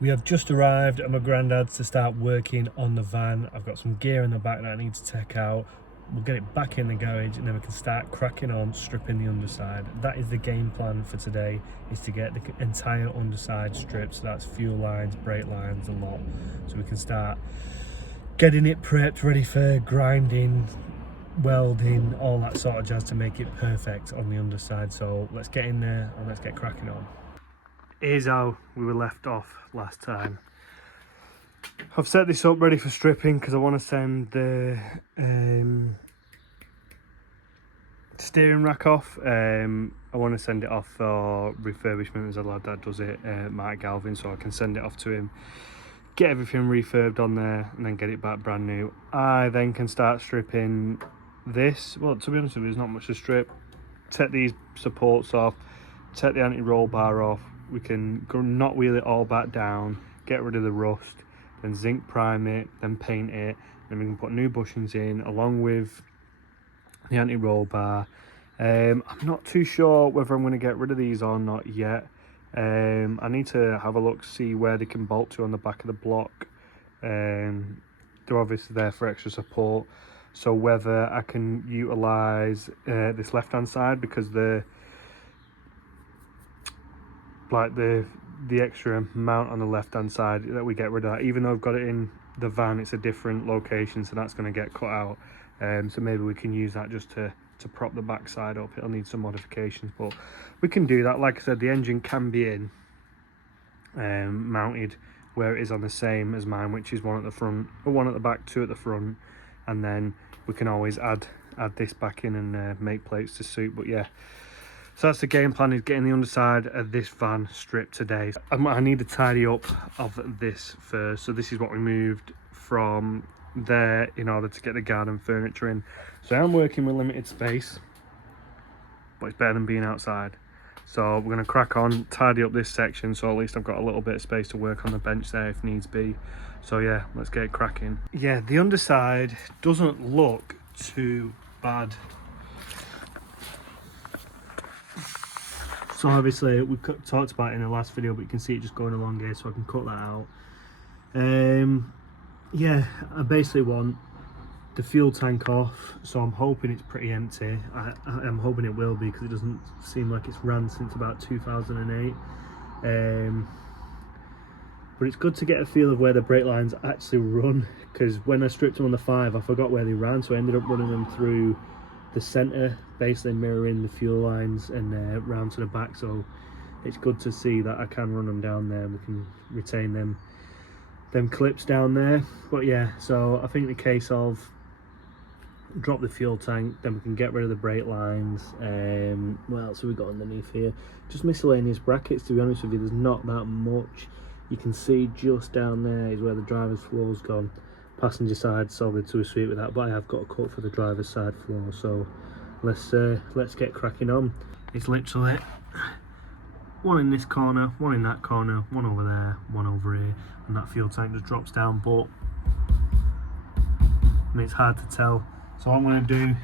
We have just arrived at my granddad's to start working on the van. I've got some gear in the back that I need to take out. We'll get it back in the garage and then we can start cracking on stripping the underside. That is the game plan for today, is to get the entire underside stripped. So that's fuel lines, brake lines, a lot. So we can start getting it prepped, ready for grinding, welding, all that sort of jazz to make it perfect on the underside. So let's get in there and let's get cracking on. Here's how we were left off last time. I've set this up ready for stripping because I want to send the steering rack off. I want to send it off for refurbishment. There's a lad that does it, Mark Galvin, so I can send it off to him, get everything refurbed on there and then get it back brand new. I then can start stripping this. Well, to be honest with you, there's not much to strip. Take these supports off, take the anti-roll bar off. We can not wheel it all back down, get rid of the rust, then zinc prime it, then paint it, then we can put new bushings in along with the anti-roll bar. I'm not too sure whether I'm going to get rid of these or not yet. I need to have a look, see where they can bolt to on the back of the block. They're obviously there for extra support, so whether I can utilise this left hand side, because the extra mount on the left hand side, that we get rid of that. Even though I've got it in the van, it's a different location, so that's going to get cut out. So maybe we can use that just to prop the back side up. It'll need some modifications, but we can do that. Like I said, the engine can be in mounted where it is on the same as mine, which is one at the front, or one at the back, two at the front, and then we can always add this back in and make plates to suit. But yeah, so that's the game plan, is getting the underside of this van stripped today. I need to tidy up of this first. So this is what we moved from there in order to get the garden furniture in. So I'm working with limited space, but it's better than being outside. So we're going to crack on, tidy up this section, so at least I've got a little bit of space to work on the bench there if needs be. So yeah, let's get it cracking. Yeah, the underside doesn't look too bad. So obviously we talked about it in the last video, but you can see it just going along here, so I can cut that out. Yeah, I basically want the fuel tank off, so I'm hoping it's pretty empty. I'm hoping it will be, because it doesn't seem like it's ran since about 2008. But it's good to get a feel of where the brake lines actually run, because when I stripped them on the 5, I forgot where they ran, so I ended up running them through the centre, basically mirroring the fuel lines, and round to the back. So it's good to see that I can run them down there. We can retain them clips down there. But yeah, so I think the case of drop the fuel tank, then we can get rid of the brake lines. What else have we got underneath here? Just miscellaneous brackets, to be honest with you. There's not that much. You can see just down there is where the driver's floor's gone. Passenger side solid, so we're sweet with that, but I have got a cut for the driver's side floor. So let's get cracking on. It's literally one in this corner, one in that corner, one over there, one over here, and that fuel tank just drops down. But I mean, it's hard to tell, so what I'm going to do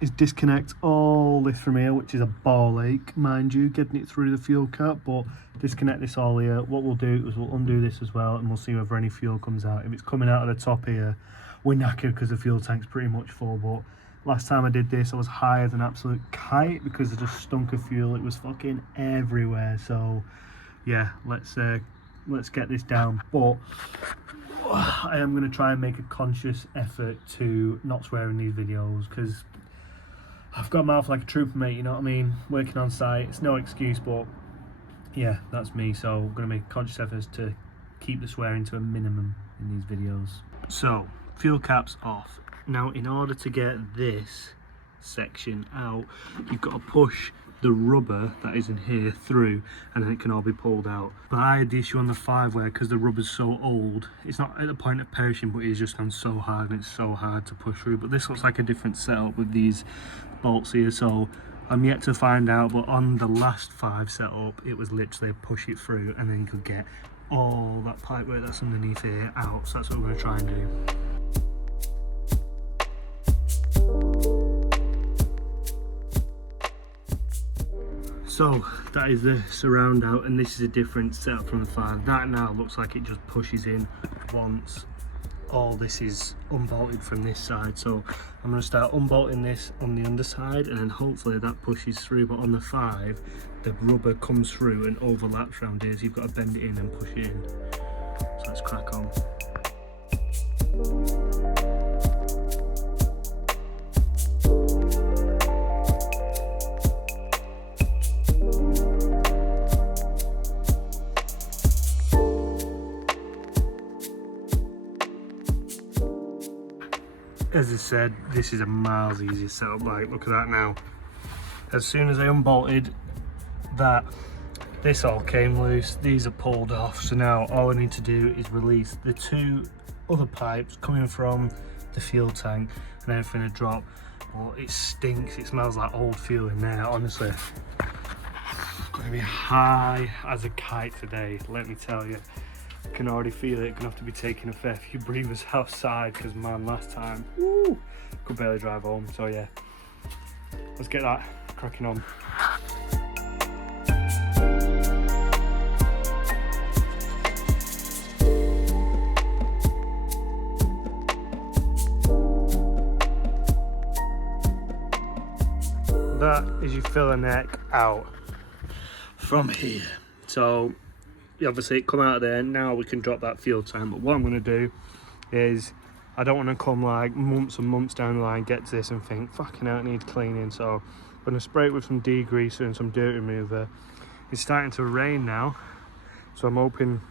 is disconnect all this from here, which is a ball ache, mind you, getting it through the fuel cap. But disconnect this all here. What we'll do is we'll undo this as well, and we'll see whether any fuel comes out. If it's coming out of the top here, we're knackered because the fuel tank's pretty much full. But last time I did this, I was high as an absolute kite because it just stunk of fuel. It was fucking everywhere. So yeah, let's get this down. But I am going to try and make a conscious effort to not swear in these videos, because I've got a mouth like a trooper, mate, you know what I mean? Working on site, it's no excuse, but yeah, that's me. So I'm going to make conscious efforts to keep the swearing to a minimum in these videos. So, fuel caps off. Now, in order to get this section out, you've got to push the rubber that is in here through, and then it can all be pulled out. But I had the issue on the 5 where, because the rubber's so old, it's not at the point of perishing, but it's just gone so hard, and it's so hard to push through. But this looks like a different setup with these bolts here, so I'm yet to find out. But on the last 5 setup, it was literally push it through, and then you could get all that pipework that's underneath here out. So that's what we're going to try and do. So that is the surround out, and this is a different setup from the 5. That now looks like it just pushes in once all this is unbolted from this side. So I'm going to start unbolting this on the underside, and then hopefully that pushes through. But on the 5, the rubber comes through and overlaps around here, so you've got to bend it in and push it in. So let's crack on. As I said, this is a miles easier setup. Like, look at that now. As soon as I unbolted that, this all came loose, these are pulled off. So now all I need to do is release the 2 other pipes coming from the fuel tank, and everything to drop. But it stinks, it smells like old fuel in there, honestly. It's gonna be high as a kite today, let me tell you. I can already feel it. Gonna have to be taking a fair few breathers outside, because man, last time, woo, could barely drive home. So yeah, let's get that cracking on. That is your filler neck out from here. So obviously it come out of there. Now we can drop that fuel tank. But what I'm going to do is, I don't want to come like months and months down the line, get to this and think fucking hell, it needs cleaning. So I'm going to spray it with some degreaser and some dirt remover. It's starting to rain now, so I'm hoping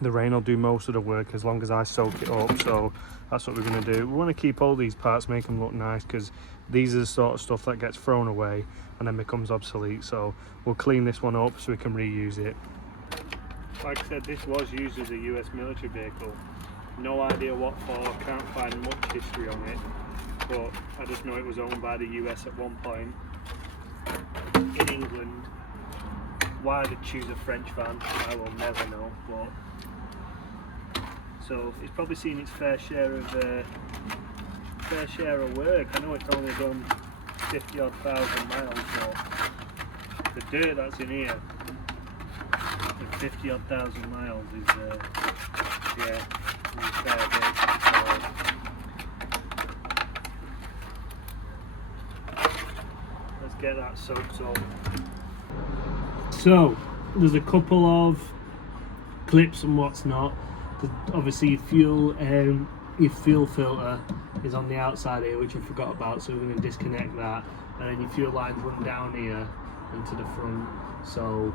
the rain will do most of the work as long as I soak it up. So that's what we're going to do. We want to keep all these parts, make them look nice, because these are the sort of stuff that gets thrown away and then becomes obsolete. So we'll clean this one up so we can reuse it. Like I said, this was used as a US military vehicle. No idea what for, can't find much history on it, but I just know it was owned by the US at one point in England. Why they choose a French van, I will never know. But so it's probably seen its fair share of work. I know it's only done 50-odd thousand miles, but the dirt that's in here, 50-odd thousand miles is yeah, a fair bit. So let's get that soaked up. So there's a couple of clips and what's not. Obviously your fuel filter is on the outside here, which I forgot about, so we're going to disconnect that, and then your fuel lines run down here and to the front. So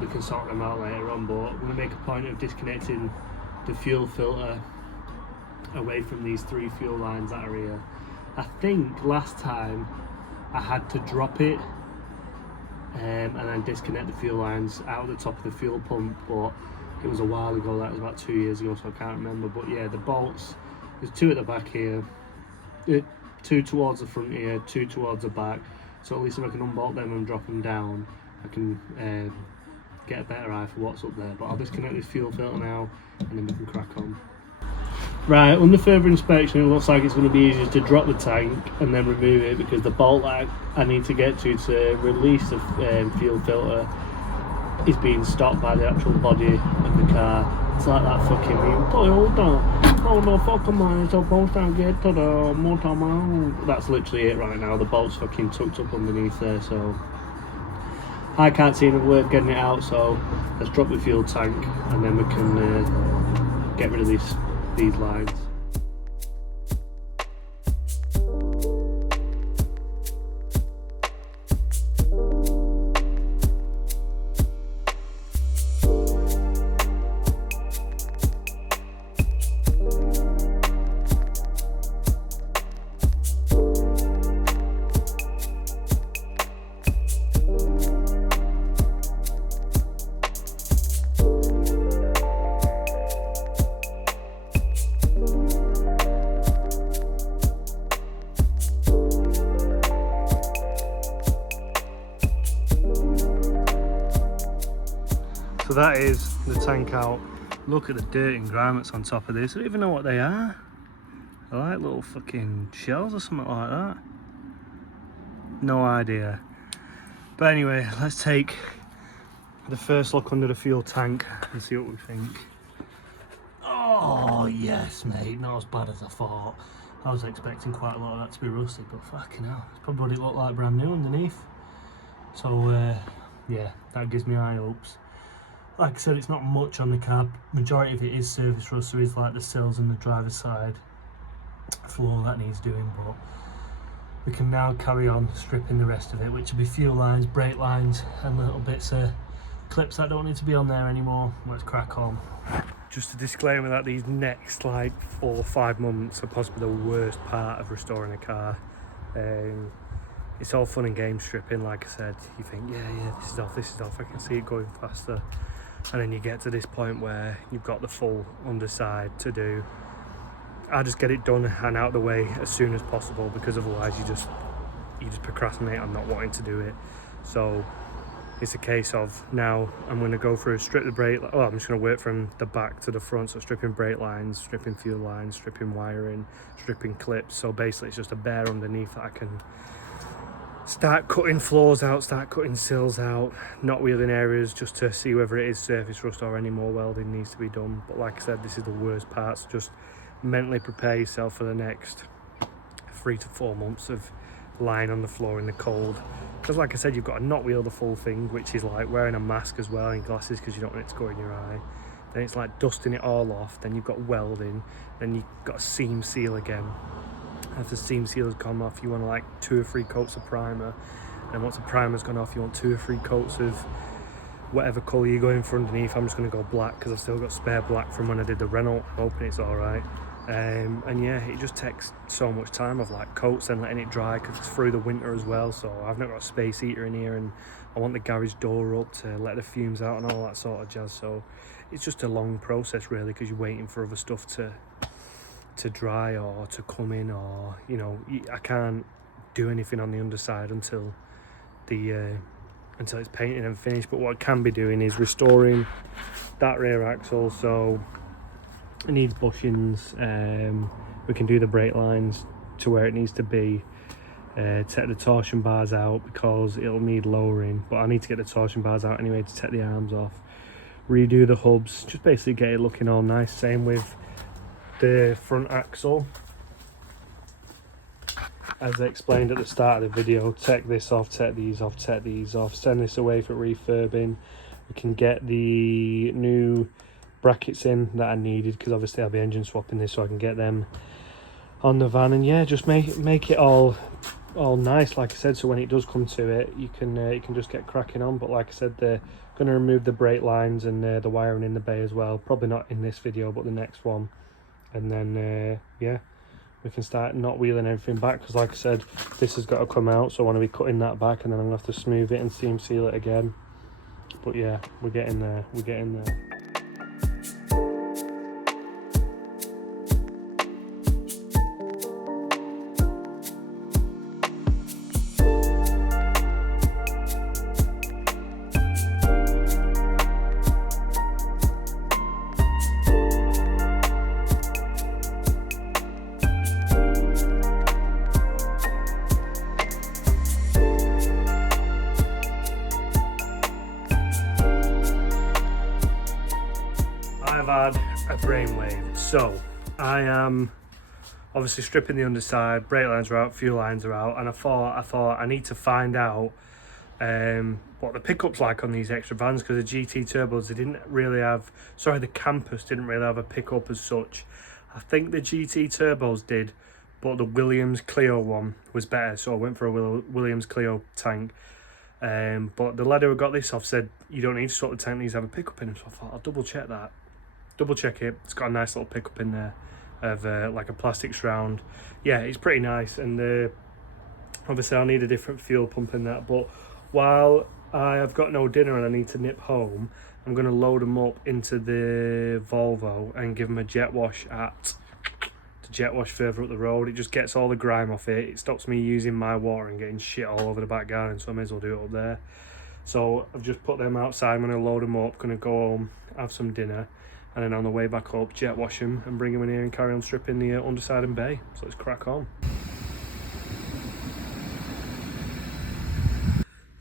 we can sort them out later on, but I'm going to make a point of disconnecting the fuel filter away from these 3 fuel lines that are here. I think last time I had to drop it and then disconnect the fuel lines out of the top of the fuel pump, but it was a while ago. That was about 2 years ago, so I can't remember. But yeah, the bolts, there's 2 at the back here, 2 towards the front here, 2 towards the back. So at least if I can unbolt them and drop them down, I can get a better eye for what's up there. But I'll disconnect this fuel filter now, and then we can crack on. Right, under further inspection, it looks like it's going to be easier to drop the tank and then remove it, because the bolt that I need to get to release the fuel filter is being stopped by the actual body of the car. It's like that fucking meme. Oh no, fuck man, it's supposed to get to the motor. That's literally it right now. The bolt's fucking tucked up underneath there, so I can't see any way of getting it out. So let's drop the fuel tank and then we can get rid of these lines. So that is the tank out. Look at the dirt and grime that's on top of this. I don't even know what they are. They're like little fucking shells or something like that. No idea. But anyway, let's take the first look under the fuel tank and see what we think. Oh yes mate, not as bad as I thought. I was expecting quite a lot of that to be rusty, but fucking hell, it's probably what it looked like brand new underneath. So yeah, that gives me high hopes. Like I said, it's not much on the car. Majority of it is surface rust. There is like the sills and the driver's side floor that needs doing, but we can now carry on stripping the rest of it, which will be fuel lines, brake lines, and little bits of clips that don't need to be on there anymore. Let's crack on. Just a disclaimer that these next like 4 or 5 months are possibly the worst part of restoring a car. It's all fun and game stripping, like I said. You think, yeah, this is off, I can see it going faster. And then you get to this point where you've got the full underside to do. I just get it done and out of the way as soon as possible, because otherwise you just procrastinate on not wanting to do it. So it's a case of now I'm going to go through, strip the brake. Oh, I'm just going to work from the back to the front, so stripping brake lines, stripping fuel lines, stripping wiring, stripping clips. So basically it's just a bare underneath that I can start cutting floors out, start cutting sills out, not wheeling areas, just to see whether it is surface rust or any more welding needs to be done. But like I said, this is the worst part, so just mentally prepare yourself for the next 3 to 4 months of lying on the floor in the cold. Because like I said, you've got to not wheel the full thing, which is like wearing a mask as well and glasses because you don't want it to go in your eye. Then it's like dusting it all off, then you've got welding, then you've got a seam seal again. After the seam seal has gone off, you want like 2 or 3 coats of primer, and once the primer's gone off, you want 2 or 3 coats of whatever colour you're going for underneath. I'm just going to go black because I've still got spare black from when I did the Renault. I'm hoping it's alright. And yeah, it just takes so much time of like coats and letting it dry because it's through the winter as well. So I've not got a space heater in here, and I want the garage door up to let the fumes out and all that sort of jazz. So it's just a long process really, because you're waiting for other stuff to dry or to come in, or you know, I can't do anything on the underside until it's painted and finished. But what I can be doing is restoring that rear axle, so it needs bushings. We can do the brake lines to where it needs to be, take the torsion bars out because it'll need lowering, but I need to get the torsion bars out anyway to take the arms off, redo the hubs, just basically get it looking all nice. Same with the front axle, as I explained at the start of the video. Take this off, take these off, take these off, send this away for refurbing. We can get the new brackets in that I needed, because obviously I'll be engine swapping this, so I can get them on the van. And yeah, just make it all nice, like I said, so when it does come to it, you can just get cracking on. But like I said, they're going to remove the brake lines and the wiring in the bay as well, probably not in this video but the next one. And then yeah, we can start not wheeling everything back, because like I said, this has got to come out, so I want to be cutting that back, and then I'm going to have to smooth it and seam seal it again. But yeah, we're getting there. I've had a brainwave. So I am obviously stripping the underside, brake lines are out, fuel lines are out, and I thought I need to find out what the pickup's like on these extra vans, because the GT turbos, the Campus didn't really have a pickup as such. I think the GT turbos did, but the Williams Clio one was better, so I went for a Williams Clio tank. But the lad who got this off said you don't need to sort the tank, these have a pickup in them, so I thought I'll double check it. It's got a nice little pickup in there of like a plastic surround. Yeah, it's pretty nice. And obviously I'll need a different fuel pump in that, but while I have got no dinner and I need to nip home, I'm going to load them up into the Volvo and give them a jet wash further up the road. It just gets all the grime off it. It stops me using my water and getting shit all over the back garden, so I may as well do it up there. So I've just put them outside. I'm going to load them up, going to go home, have some dinner, and then on the way back up, jet wash them and bring them in here and carry on stripping the underside and bay. So let's crack on.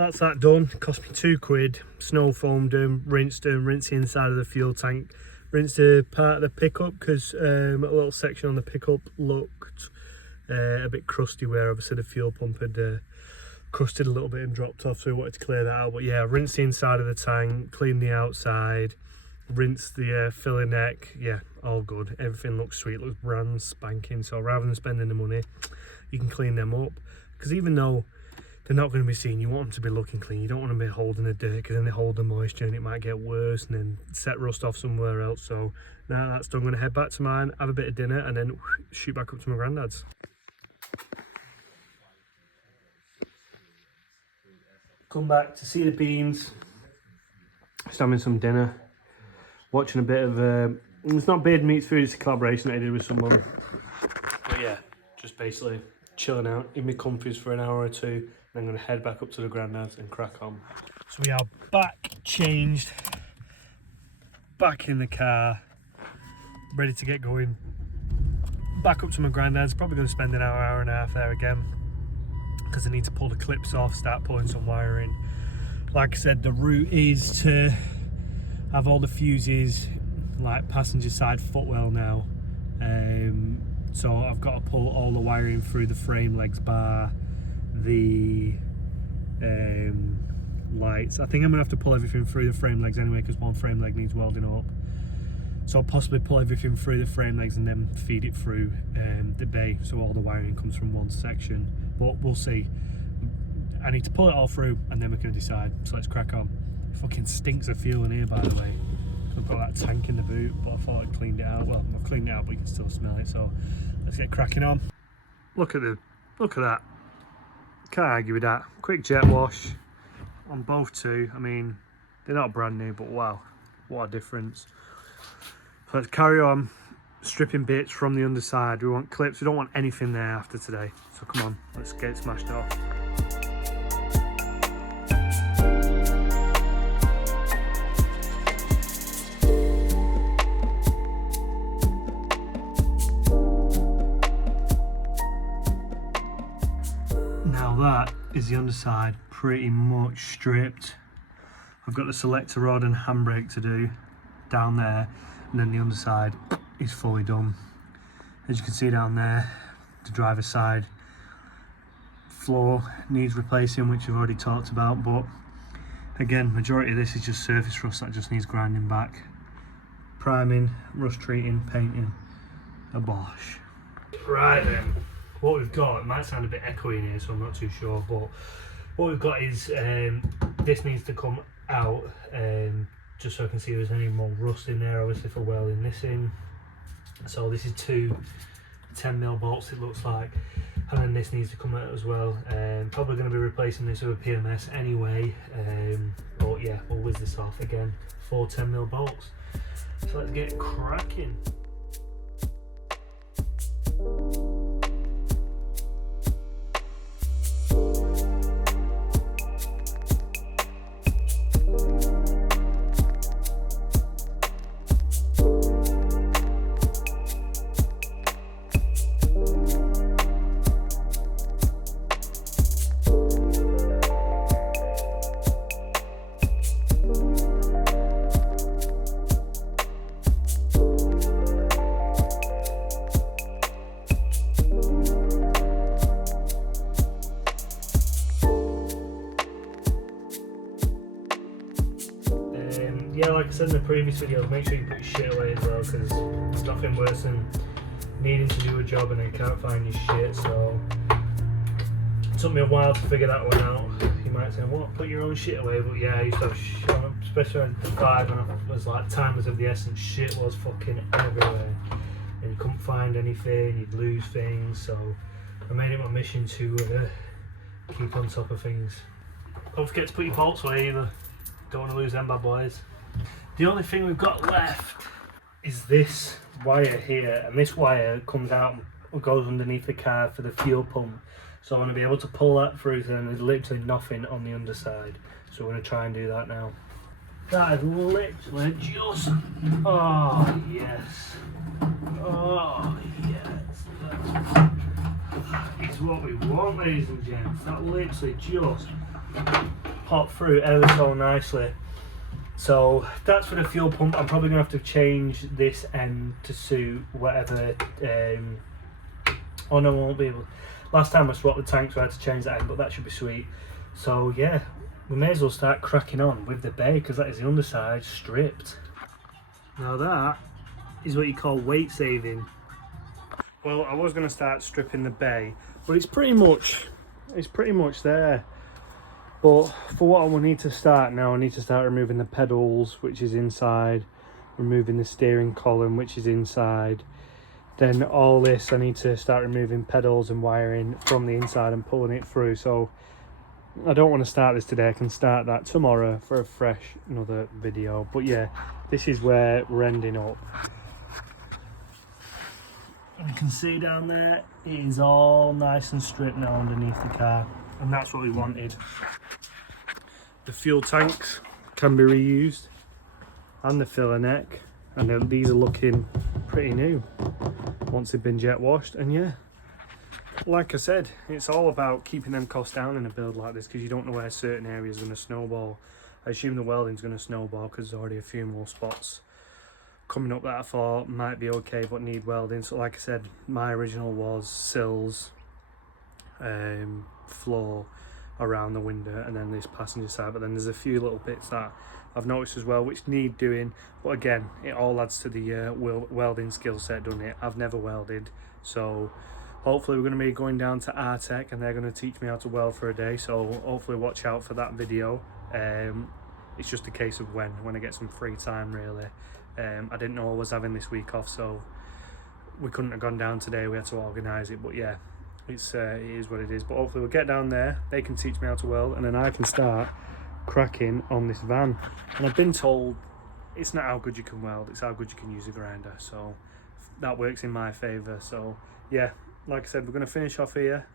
that's that done. Cost me £2. Snow foamed them, rinsed the inside of the fuel tank, rinsed the part of the pickup because a little section on the pickup looked a bit crusty, where obviously the fuel pump had crusted a little bit and dropped off, so we wanted to clear that out. But yeah, rinse the inside of the tank, clean the outside, rinse the filler neck. Yeah, all good. Everything looks sweet, looks brand spanking. So rather than spending the money, you can clean them up, because even though they're not going to be seen, you want them to be looking clean. You don't want to be holding the dirt, because then they hold the moisture and it might get worse and then set rust off somewhere else. So now that's done, I'm going to head back to mine, have a bit of dinner, and then shoot back up to my granddad's. Come back to see the beans, just having some dinner, watching a bit of it's not Beard Meats Food, it's a collaboration that I did with someone. But yeah, just basically chilling out in my comfies for an hour or two, and I'm going to head back up to the granddad's and crack on. So we are back, changed, back in the car, ready to get going. Back up to my granddad's, probably going to spend an hour and a half there again, because I need to pull the clips off, start pulling some wiring. Like I said, the route is to have all the fuses, like passenger side footwell now. So I've got to pull all the wiring through the frame legs, bar the lights. I think I'm gonna have to pull everything through the frame legs anyway, because one frame leg needs welding up. So I'll possibly pull everything through the frame legs and then feed it through the bay, so all the wiring comes from one section. But we'll see. I need to pull it all through and then we can decide. So let's crack on. It fucking stinks of fuel in here, by the way. I've got that tank in the boot, but I thought I'd cleaned it out. Well, I've cleaned it out, but you can still smell it. So let's get cracking on. Look at that. Can't argue with that. Quick jet wash on both two. I mean, they're not brand new, but wow, what a difference. So let's carry on stripping bits from the underside. We want clips, we don't want anything there after today. So come on, let's get it smashed off. Now that is the underside pretty much stripped. I've got the selector rod and handbrake to do down there, and then the underside is fully done. As you can see down there, the driver's side floor needs replacing, which I've already talked about, but again, majority of this is just surface rust that just needs grinding back. Priming, rust treating, painting, a bosh. Right then, what we've got, it might sound a bit echoey in here, so I'm not too sure, but what we've got is this needs to come out, just so I can see if there's any more rust in there, obviously for welding this in. So this is two 10mm bolts, it looks like, and then this needs to come out as well. Probably going to be replacing this with a PMS anyway, but yeah, we'll whiz this off again. 4 10mm bolts. So let's get cracking. Yeah, like I said in the previous video, make sure you put your shit away as well, because there's nothing worse than needing to do a job and then can't find your shit. So it took me a while to figure that one out. You might say, what, put your own shit away? But yeah, I used to have shit, especially when 5 and I was like, time was of the essence, shit was fucking everywhere. And you couldn't find anything, you'd lose things, so I made it my mission to keep on top of things. Don't forget to put your bolts away either. Don't want to lose them bad boys. The only thing we've got left is this wire here, and this wire comes out and goes underneath the car for the fuel pump. So I want to be able to pull that through, so then there's literally nothing on the underside. So we're going to try and do that now. That is literally just, oh yes, oh yes, that is what we want, ladies and gents. That literally just pop through ever so nicely. So that's for the fuel pump. I'm probably going to have to change this end to suit whatever. Oh no, I won't be able. Last time I swapped the tanks, so I had to change that end, but that should be sweet. So yeah, we may as well start cracking on with the bay, because that is the underside stripped. Now that is what you call weight saving. Well, I was going to start stripping the bay, but it's pretty much there. But for what I will need to start now, I need to start removing the pedals, which is inside, removing the steering column, which is inside. Then all this, I need to start removing pedals and wiring from the inside and pulling it through. So I don't want to start this today. I can start that tomorrow for a fresh another video. But yeah, this is where we're ending up. You can see down there, it is all nice and stripped now underneath the car, and that's what we wanted. The fuel tanks can be reused, and the filler neck, and these are looking pretty new once they've been jet washed. And yeah, like I said, it's all about keeping them costs down in a build like this, because you don't know where certain areas are going to snowball. I assume the welding's going to snowball because there's already a few more spots coming up that I thought might be okay but need welding. So like I said, my original was sills, floor around the window, and then this passenger side. But then there's a few little bits that I've noticed as well which need doing, but again, it all adds to the welding skill set, doesn't it? I've never welded, so hopefully we're going to be going down to Artec and they're going to teach me how to weld for a day, so hopefully watch out for that video. It's just a case of when I get some free time, really. I didn't know I was having this week off, so we couldn't have gone down today. We had to organise it, but yeah, it is what it is. But hopefully we'll get down there, they can teach me how to weld, and then I can start cracking on this van. And I've been told it's not how good you can weld, it's how good you can use a grinder, so that works in my favour. So yeah, like I said, we're going to finish off here.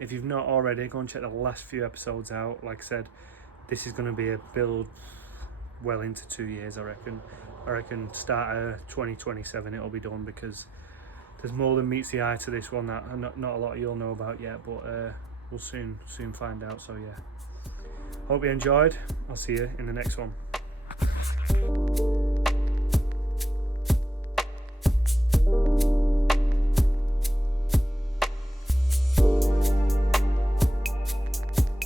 If you've not already, go and check the last few episodes out. Like I said, this is going to be a build well into 2 years, I reckon. Start of 2027 it'll be done, because there's more than meets the eye to this one that not a lot you'll know about yet, but we'll soon find out. So yeah, hope you enjoyed. I'll see you in the next one.